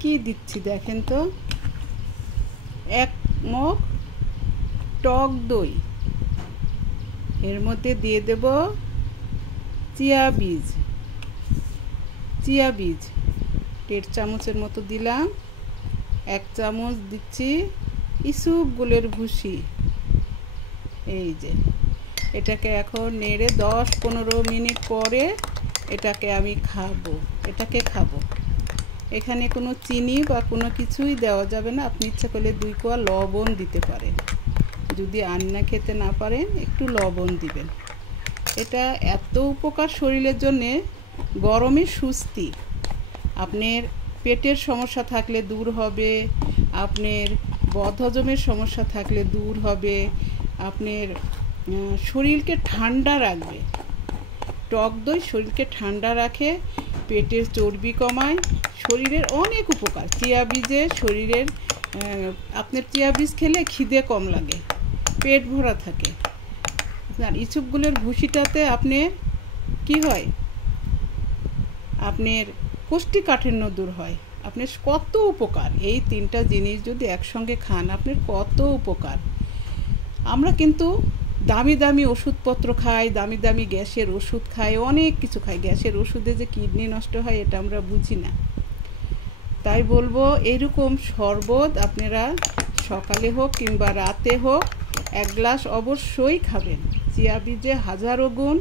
কি দিচ্ছি দেখেন তো, 1 মগ টক দই, এর মধ্যে দিয়ে দেব চিয়া বীজ 1.5 চামচের মতো দিলাম। 1 চামচ দিচ্ছি ইসুপগুলের ভুসি। এই যে এটাকে এখন নেড়ে 10-15 মিনিট পরে এটাকে আমি খাবো। এখানে কোনো চিনি বা কোনো কিছুই দেওয়া যাবে না। আপনি ইচ্ছা করলে 2 কোয়া লবণ দিতে পারেন। যদি আন্না খেতে না পারেন একটু লবণ দিবেন। এটা এত উপকার শরীরের জন্যে, গরমে সুস্তি। আপনার পেটের সমস্যা থাকলে দূর হবে, আপনার বদহজমের সমস্যা থাকলে দূর হবে, আপনার শরীরকে ঠান্ডা রাখবে। টক দই শরীরকে ঠান্ডা রাখে, পেটের চর্বি কমায়, শরীরের অনেক উপকার। চিয়া বীজে শরীরের আপনার চিয়া বীজ খেলে খিদে কম লাগে, পেট ভরা থাকে। আর ইসুপগুলের ভুসিটাতে আপনার কি হয়, আপনার কোষ্ঠীকাঠিন্য দূর হয়। আপনার কত উপকার, এই 3টা জিনিস যদি একসঙ্গে খান আপনার কত উপকার। আমরা কিন্তু দামি দামি ওষুধপত্র খাই, দামি দামি গ্যাসের ওষুধ খাই, অনেক কিছু খাই। গ্যাসের ওষুধে যে কিডনি নষ্ট হয় এটা আমরা বুঝি না। তাই বলবো এইরকম শরবত আপনারা সকালে হোক কিংবা রাতে হোক 1 গ্লাস অবশ্যই খাবেন। চিয়া বীজে হাজারো গুণ,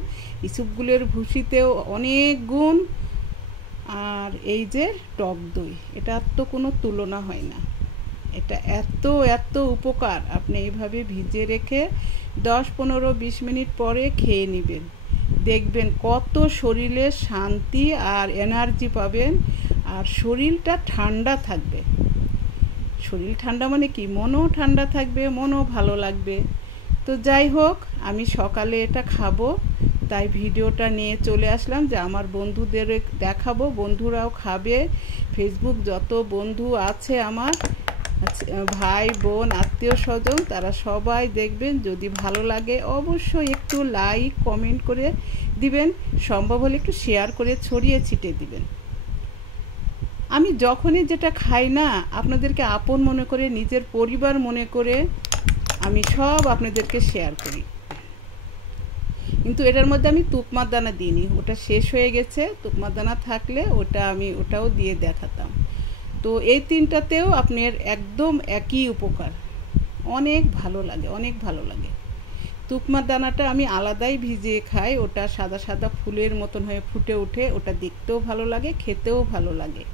ইসুপগুলের ভুসিতেও অনেক গুণ, আর এই যে টক দই, এটার তো কোনো তুলনা হয় না। এটা এত উপকার। আপনি এইভাবে ভিজিয়ে রেখে 10-15-20 মিনিট পরে খেয়ে নেবেন, দেখবেন কত শরীরে শান্তি আর এনার্জি পাবেন, আর শরীরটা ঠান্ডা থাকবে। শরীর ঠান্ডা মানে কি, মনও ঠান্ডা থাকবে, মনও ভালো লাগবে। তো যাই হোক, আমি সকালে এটা খাবো, তাই ভিডিওটা নিয়ে চলে আসলাম যে আমার বন্ধুদের দেখাবো, বন্ধুরাও খাবে। ফেসবুক যত বন্ধু আছে আমার, ভাই বোন আত্মীয় স্বজন, তারা সবাই দেখবেন। যদি ভালো লাগে অবশ্যই একটু লাইক কমেন্ট করে দিবেন, সম্ভব হলে একটু শেয়ার করে ছড়িয়ে ছিটিয়ে দিবেন। আমি যখনই যেটা খাই না, আপনাদেরকে আপন মনে করে, নিজের পরিবার মনে করে আমি সব আপনাদেরকে শেয়ার করি। কিন্তু এটার মধ্যে আমি তুকমার দানা দিইনি, ওটা শেষ হয়ে গেছে। তুকমার দানা থাকলে ওটাও দিয়ে দেখাতাম। তো এই 3টাতেও আপনার একদম একই উপকার, অনেক ভালো লাগে। তুকমার দানাটা আমি আলাদাই ভিজিয়ে খাই, ওটা সাদা সাদা ফুলের মতন হয়ে ফুটে ওঠে, ওটা দেখতেও ভালো লাগে, খেতেও ভালো লাগে।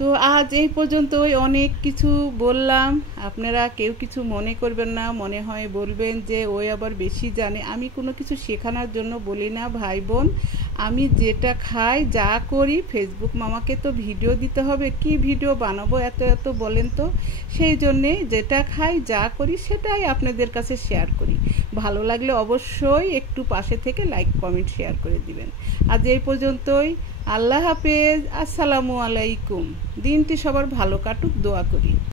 তো আজ এই পর্যন্তই, অনেক কিছু বললাম। আপনারা কেউ কিছু মনে করবেন না, মনে হয় বলবেন যে ওই আবার বেশি জানে। আমি কোনো কিছু শেখানোর জন্য বলি না ভাই বোন। আমি যেটা খাই, যা করি, ফেসবুক মামাকে তো ভিডিও দিতে হবে, কি ভিডিও বানাবো এত বলেন তো। সেই জন্যে যেটা খাই, যা করি সেটাই আপনাদের কাছে শেয়ার করি। ভালো লাগলে অবশ্যই একটু পাশে থেকে লাইক কমেন্ট শেয়ার করে দিবেন। আজ এই পর্যন্তই, আল্লাহ হাফেজ, আসসালামু আলাইকুম। দিনটি সবার ভালো কাটুক, দোয়া করি।